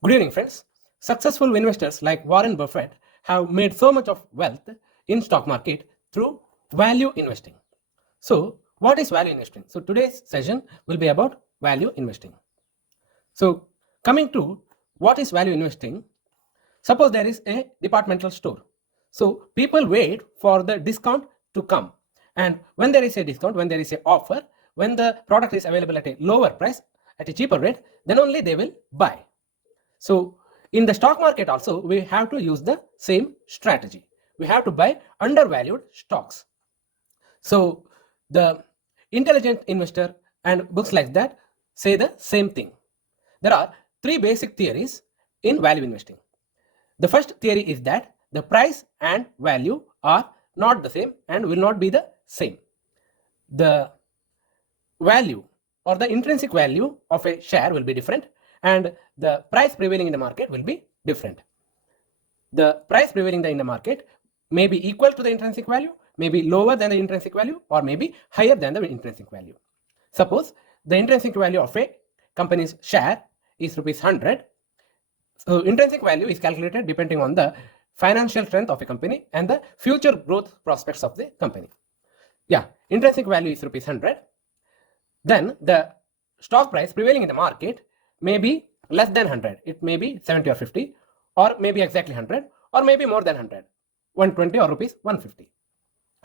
Good evening, friends. Successful investors like Warren Buffett have made so much of wealth in stock market through value investing. So, what is value investing? So, today's session will be about value investing. So, coming to what is value investing, suppose there is a departmental store. So, people wait for the discount to come. And when there is a discount, when there is an offer, when the product is available at a lower price, at a cheaper rate, then only they will buy. So in the stock market also, we have to use the same strategy. We have to buy undervalued stocks. So the intelligent investor and books like that say the same thing. There are three basic theories in value investing. The first theory is that the price and value are not the same and will not be the same. The value or the intrinsic value of a share will be different and the price prevailing in the market will be different. The price prevailing in the market may be equal to the intrinsic value, may be lower than the intrinsic value, or may be higher than the intrinsic value. Suppose the intrinsic value of a company's share is rupees 100. So intrinsic value is calculated depending on the financial strength of a company and the future growth prospects of the company. Yeah, intrinsic value is rupees 100. Then the stock price prevailing in the market may be less than 100. It may be 70 or 50, or maybe exactly 100, or maybe more than 100, 120 or rupees 150.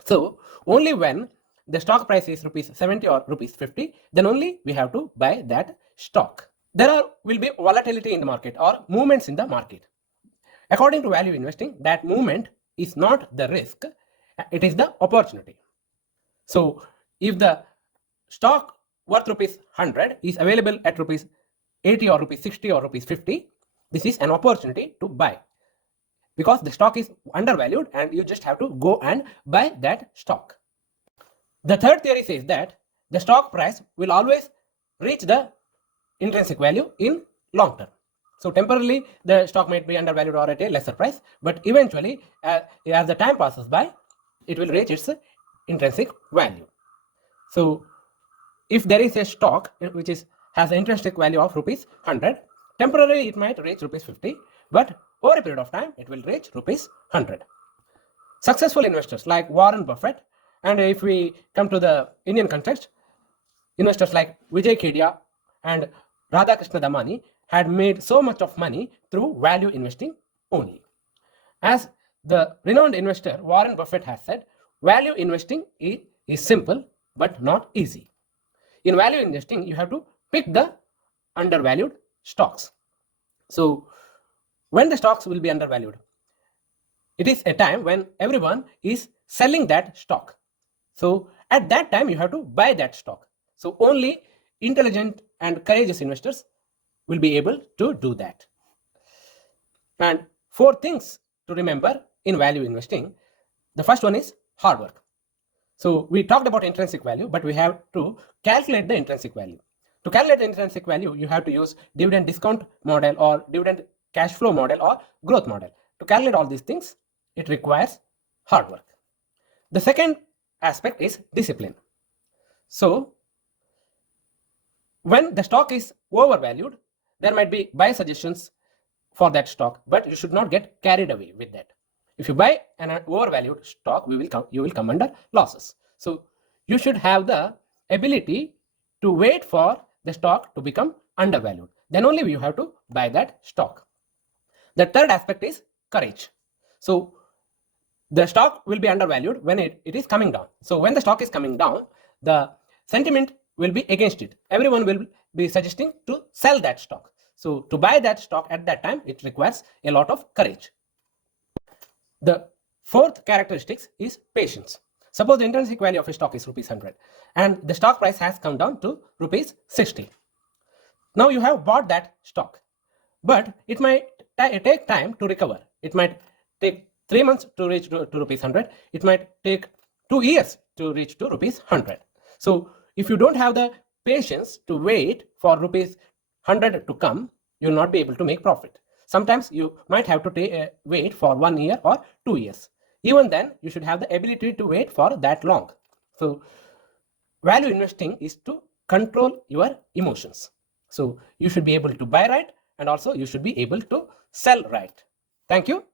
So only when the stock price is rupees 70 or rupees 50, then only we have to buy that stock. There will be volatility in the market or movements in the market. According to value investing, that movement is not the risk, it is the opportunity. So if the stock worth rupees 100 is available at rupees 80 or rupees 60 or rupees 50, this is an opportunity to buy because the stock is undervalued and you just have to go and buy that stock. The third theory says that the stock price will always reach the intrinsic value in long term. So temporarily the stock might be undervalued or at a lesser price, but eventually as the time passes by, it will reach its intrinsic value. So if there is a stock which has an intrinsic value of rupees 100, temporarily it might reach rupees 50, but over a period of time it will reach rupees 100. Successful investors like Warren Buffett, and if we come to the Indian context, investors like Vijay Kedia and Radhakrishna Damani had made so much of money through value investing only. As the renowned investor Warren Buffett has said, value investing is simple but not easy. In value investing, you have to pick the undervalued stocks. So when the stocks will be undervalued, it is a time when everyone is selling that stock. So at that time, you have to buy that stock. So only intelligent and courageous investors will be able to do that. And 4 things to remember in value investing. The first one is hard work. So we talked about intrinsic value, but we have to calculate the intrinsic value. To calculate the intrinsic value, you have to use dividend discount model or dividend cash flow model or growth model. To calculate all these things, it requires hard work. The second aspect is discipline. So when the stock is overvalued, there might be buy suggestions for that stock, but you should not get carried away with that. If you buy an overvalued stock, you will come under losses. So you should have the ability to wait for the stock to become undervalued. Then only you have to buy that stock. The third aspect is courage. So the stock will be undervalued when it is coming down. So when the stock is coming down, the sentiment will be against it. Everyone will be suggesting to sell that stock. So to buy that stock at that time, it requires a lot of courage. The fourth characteristic is patience. Suppose the intrinsic value of a stock is rupees 100 and the stock price has come down to rupees 60. Now you have bought that stock, but it might take time to recover. It might take 3 months to reach to rupees 100. It might take 2 years to reach to rupees 100. So if you don't have the patience to wait for rupees 100 to come, you will not be able to make profit. Sometimes you might have to wait for 1 year or 2 years. Even then, you should have the ability to wait for that long. So value investing is to control your emotions. So you should be able to buy right and also you should be able to sell right. Thank you.